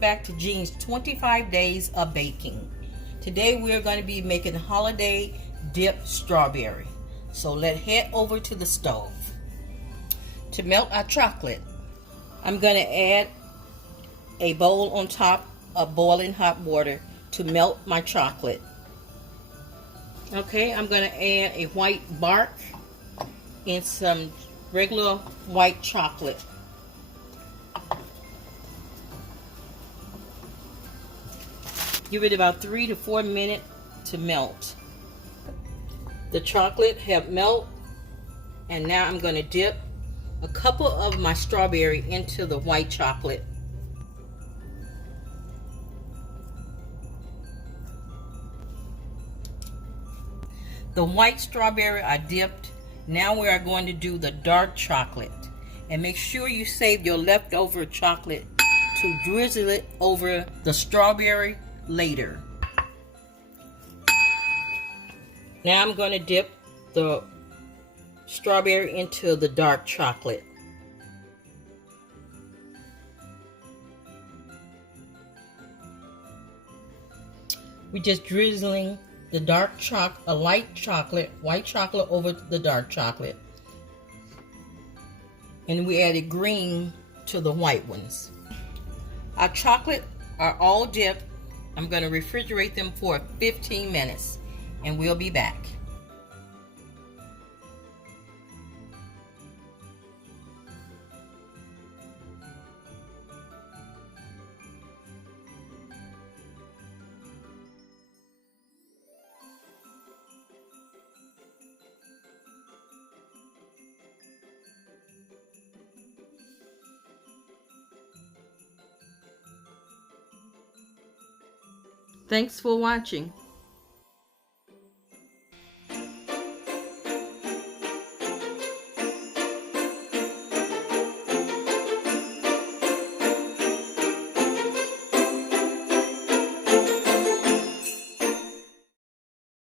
back to Jean's 25 Days of Baking. Today we're going to be making holiday dip strawberry. So let's head over to the stove. To melt our chocolate, I'm going to add a bowl on top of boiling hot water to melt my chocolate. Okay, I'm going to add a white bark and some regular white chocolate. Give it about 3 to 4 minutes to melt. The chocolate have melted, and now I'm going to dip a couple of my strawberry into the white chocolate. The white strawberry are dipped. Now we are going to do the dark chocolate. And make sure you save your leftover chocolate to drizzle it over the strawberry later. Now I'm going to dip the strawberry into the dark chocolate. We're just drizzling the white chocolate over the dark chocolate. And we added green to the white ones. Our chocolate are all dipped. I'm going to refrigerate them for 15 minutes and we'll be back. Thanks for watching.